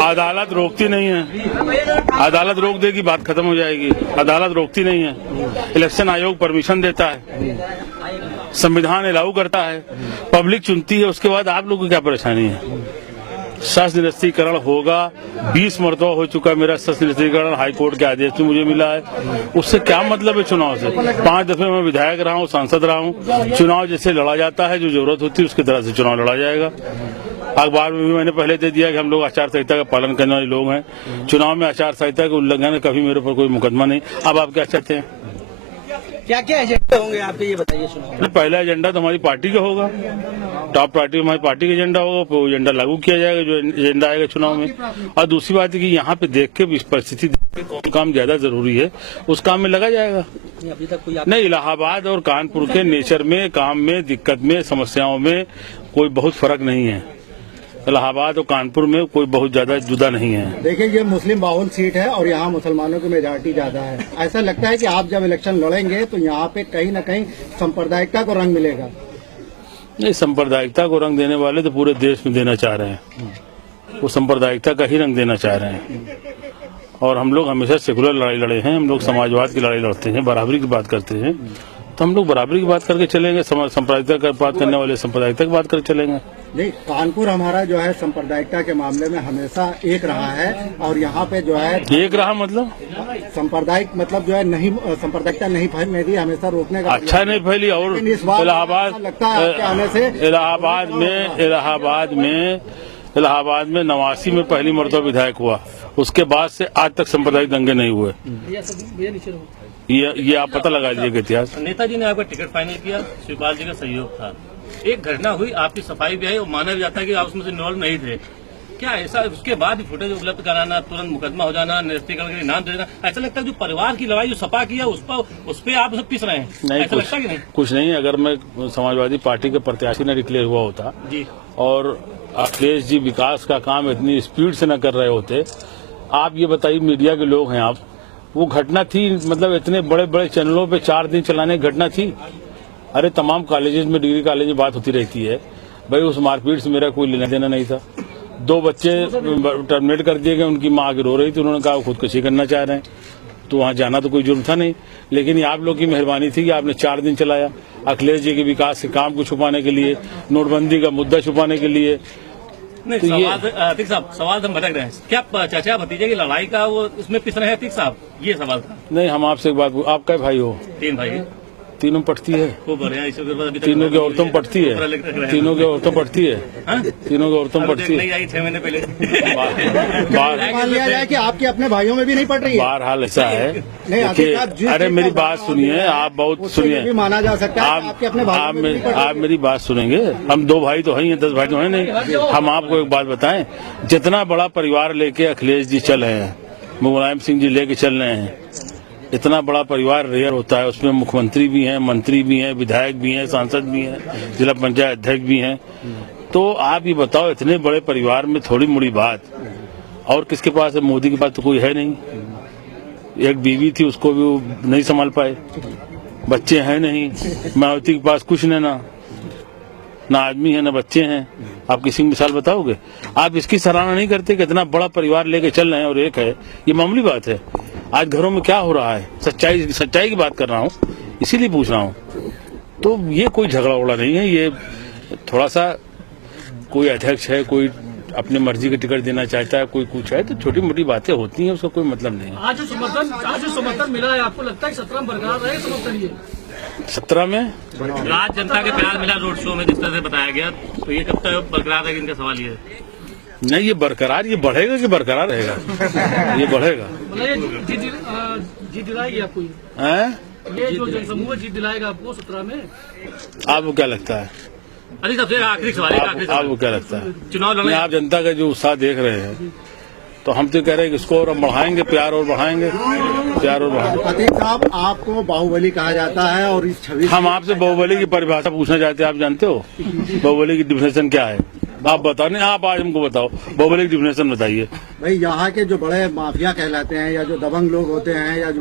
अदालत रोकती नहीं है। अदालत रोक देगी बात खत्म हो जाएगी। अदालत रोकती नहीं है। इलेक्शन आयोग परमिशन देता है, संविधान अलाउ करता है, पब्लिक चुनती है। उसके बाद आप लोगों को क्या परेशानी है? शस्त्र निरस्तीकरण होगा। 20 मरतबा हो चुका है मेरा शस्त्र निरस्तीकरण, हाईकोर्ट के आदेश में मुझे मिला है। उससे क्या मतलब है चुनाव से? 5 दफे मैं विधायक रहा हूँ, सांसद रहा हूँ। चुनाव जैसे लड़ा जाता है, जो जरूरत होती है उसकी तरह से चुनाव लड़ा जाएगा। अखबार में भी मैंने पहले दे दिया कि हम लोग आचार संहिता का पालन करने वाले लोग हैं। चुनाव में आचार संहिता के उल्लंघन है, कभी मेरे ऊपर कोई मुकदमा नहीं। अब आप क्या चाहते हैं? क्या क्या एजेंडे होंगे आपके, ये बताइए। चुनाव पहला एजेंडा तो हमारी पार्टी का होगा, टॉप प्रायोरिटी हमारी पार्टी का एजेंडा होगा। वो एजेंडा लागू किया जाएगा जो एजेंडा आएगा चुनाव में। और दूसरी बात है कि यहाँ पे देख के परिस्थिति देख के कौन काम ज्यादा जरूरी है उस काम में लगा जाएगा। अभी तक कोई नहीं, इलाहाबाद और कानपुर के नेचर में, काम में, दिक्कत में, समस्याओं में कोई बहुत फर्क नहीं है। इलाहाबाद और कानपुर में कोई बहुत ज्यादा जुदा नहीं है। देखिए, ये मुस्लिम बाहुल सीट है और यहाँ मुसलमानों की मेजॉरिटी ज्यादा है। ऐसा लगता है कि आप जब इलेक्शन लड़ेंगे तो यहाँ पे कहीं न कहीं सांप्रदायिकता को रंग मिलेगा। नहीं, सांप्रदायिकता को रंग देने वाले तो पूरे देश में देना चाह रहे हैं। वो सांप्रदायिकता का ही रंग देना चाह रहे हैं। और हम लोग हमेशा सेकुलर लड़ाई लड़े हैं। हम लोग समाजवाद की लड़ाई लड़ते हैं, बराबरी की बात करते हैं। तो हम लोग बराबरी की बात करके चलेंगे। सांप्रदायिकता की बात करने वाले सांप्रदायिकता की बात करके चलेंगे। नहीं, कानपुर हमारा जो है सांप्रदायिकता के मामले में हमेशा एक रहा है और यहाँ पे जो है एक रहा मतलब सांप्रदायिक मतलब जो है नहीं, सांप्रदायिकता नहीं फैली, हमेशा रोकने का अच्छा नहीं फैली। और इलाहाबाद लगता है आपके आने से इलाहाबाद में 89 में पहली मरतबा विधायक हुआ। उसके बाद से आज तक सांप्रदायिक दंगे नहीं हुए। ये आप पता लगा लीजिएगा इतिहास। नेताजी ने आपका टिकट फाइनल किया, शिवपाल जी का सहयोग था। एक घटना हुई, आपकी सफाई भी आई और माना भी जाता है कि आप उसमें से इन्वॉल्व नहीं थे। क्या ऐसा उसके बाद फुटेज उपलब्ध कराना, तुरंत मुकदमा हो जाना, निरस्तीकरण के नाम दे देना, ऐसा लगता है जो परिवार की लड़ाई जो सपा किया उस पर आप सब पिस रहे हैं? नहीं, ऐसा लगता है कि नहीं? कुछ नहीं। अगर मैं समाजवादी पार्टी के प्रत्याशी न डिक्लेयर हुआ होता जी और अखिलेश जी विकास का काम इतनी स्पीड से न कर रहे होते, आप ये बताइए, मीडिया के लोग हैं आप, वो घटना थी? मतलब इतने बड़े बड़े चैनलों पे 4 दिन चलाने की घटना थी? अरे तमाम कॉलेजेस में, डिग्री कॉलेज में बात होती रहती है। भाई उस मारपीट से मेरा कोई लेना देना नहीं था। 2 बच्चे टर्मिनेट कर दिए गए, उनकी माँ आगे रो रही थी, उन्होंने कहा खुदकुशी करना चाह रहे हैं। तो वहाँ जाना तो कोई जुर्म था नहीं, लेकिन ये आप लोग की मेहरबानी थी कि आपने 4 दिन चलाया अखिलेश जी के विकास के काम को छुपाने के लिए, नोटबंदी का मुद्दा छुपाने के लिए। नहीं, तो अतीक साहब, सवाल हम भटक रहे हैं। क्या चाचा भतीजे की लड़ाई का वो उसमें पिस रहे हैं अतीक साहब? ये सवाल था। नहीं, हम आपसे एक बात, आप क्या भाई हो? 3 भाई। तीनों पढ़ती है? खूब बढ़िया। तीनों की औरतों में पढ़ती है? तीनों की औरतों पढ़ती है? तीनों की औरतों में पढ़ती है? नहीं आई 6 महीने पहले। मान लिया जाए कि आपके अपने भाइयों में भी नहीं पढ़ रही है। बहरहाल ऐसा है। नहीं, अरे मेरी बात सुनिए, आप बहुत सुनिए। माना जा सकता है आपके अपने भाई। आप मेरी बात सुनेंगे। हम 2 भाई तो हैं, 10 भाई तो हैं नहीं। हम आपको एक बात बताएं, जितना बड़ा परिवार लेके अखिलेश जी चल रहे हैं, मुलायम सिंह जी लेके चल रहे हैं, इतना बड़ा परिवार रेयर होता है। उसमें मुख्यमंत्री भी हैं, मंत्री भी हैं, विधायक भी हैं, सांसद भी हैं, जिला पंचायत अध्यक्ष भी हैं। तो आप ये बताओ, इतने बड़े परिवार में थोड़ी मुड़ी बात और किसके पास है? मोदी के पास तो कोई है नहीं। एक बीवी थी, उसको भी वो नहीं संभाल पाए। बच्चे हैं नहीं, मायावती के पास कुछ नहीं, ना आदमी है ना बच्चे हैं। आप किसी की मिसाल बताओगे? आप इसकी सराहना नहीं करते कि इतना बड़ा परिवार लेके चल रहे हैं और एक है? ये मामूली बात है। आज घरों में क्या हो रहा है, सच्चाई की बात कर रहा हूँ, इसीलिए पूछ रहा हूँ। तो ये कोई झगड़ा उगड़ा नहीं है। ये थोड़ा सा कोई अध्यक्ष है, कोई अपनी मर्जी की टिकट देना चाहता है, कोई कुछ है, तो छोटी मोटी बातें होती हैं, उसका कोई मतलब नहीं है। आज जो समर्थन मिला है, आपको लगता है 17 में बरकरार रहेगा समर्थन? ये 17 में आज जनता के प्यार मिला रोड शो में, जिस तरह से बताया गया, तो ये कब तक बरकरार रहेगा? इनका सवाल ये है। नहीं, ये बरकरार, ये बढ़ेगा कि बरकरार रहेगा? ये बढ़ेगा। जीत दिलाएगी आपको ये जो जनसमूह जीत दिलाएगा आपको 17 में? आपको क्या लगता है? अरे सबसे आखिरी सवाल है। आपको क्या लगता है? चुनाव लड़ने आप जनता का जो उत्साह देख रहे हैं, तो हम तो कह रहे हैं कि इसको और हम बढ़ाएंगे, प्यार और बढ़ाएंगे, प्यार और बढ़ाएंगे। अतीक साहब, आपको बाहुबली कहा जाता है और इस छवि हम आपसे बाहुबली की परिभाषा पूछना चाहते हैं। आप जानते हो बाहुबली की डिफिनेशन क्या है? आप बताओ, नहीं आप आज हमको बताओ, बाहुबली की डिफिनेशन बताइए। भाई यहाँ के जो बड़े माफिया कहलाते हैं या जो दबंग लोग होते हैं या जो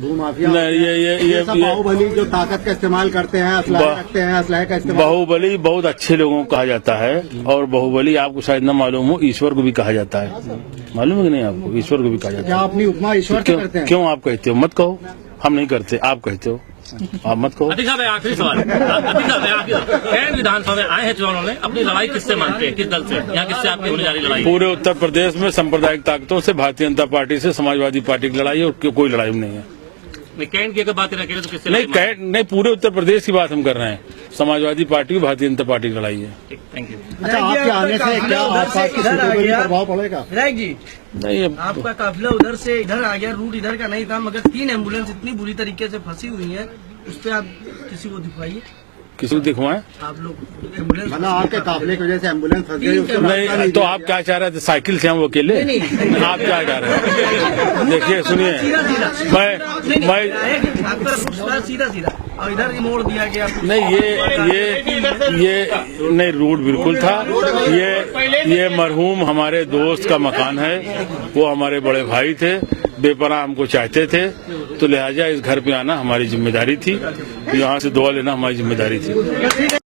भू माफिया नहीं, ये सब बाहुबली जो ताकत का इस्तेमाल करते हैं, असलाह रखते हैं, असलाह का इस्तेमाल। बाहुबली बहुत अच्छे लोगों को कहा जाता है, और बाहुबली आपको शायद न मालूम हो, ईश्वर को भी कहा जाता है। मालूम है कि नहीं आपको? ईश्वर को भी कहा जाता क्या है। अपनी उपमा ईश्वर से करते हैं? क्यों आप कहते हो? मत कहो, हम नहीं करते, आप कहते हो, आप मत कहो। अध्यक्ष साहब आखिरी सवाल, अध्यक्ष साहब आखिरी, कैंट विधानसभा में आए हैं चुनाव में, अपनी लड़ाई किससे मानते हैं, किस दल से, यहाँ किससे आपकी होने जा रही लड़ाई? पूरे उत्तर प्रदेश में सांप्रदायिक ताकतों से, भारतीय जनता पार्टी से, समाजवादी पार्टी की लड़ाई है, और कोई लड़ाई नहीं है। नहीं, कैंट की अगर बात करें तो किससे नहीं, लड़ाई मानते नहीं, पूरे उत्तर प्रदेश की बात हम कर रहे हैं। समाजवादी पार्टी, भारतीय जनता पार्टी की लड़ाई है। हैं? ठीक, थैंक यू। अच्छा, आपके आने से क्या आसपास की सीटों पर भी प्रभाव पड़ेगा? विधायक जी, नहीं, अब आपका काफिला उधर से इधर आ गया, रूट इधर का नहीं था, मगर 3 एम्बुलेंस इतनी बुरी तरीके से फंसी हुई है, उस पर आप किसी को दिखवाइए। किसी को दिखवाएं? आप लोग एम्बुलेंस मतलब आपके काफिले की वजह से एम्बुलेंस फंस गई, उसको रास्ता नहीं, तो दिया आप गया। क्या चाह रहे थे? साइकिल से हम वो अकेले? आप क्या चाह रहे हैं? देखिए, सुनिए, मैं आपका सीधा सीधा और इधर ही मोड़ दिया गया। नहीं, ये नहीं, रूट बिल्कुल था। ये मरहूम हमारे दोस्त का मकान है, वो हमारे बड़े भाई थे, बेपनाह हमको चाहते थे, तो लिहाजा इस घर पे आना हमारी जिम्मेदारी थी, यहाँ से दुआ लेना हमारी जिम्मेदारी थी।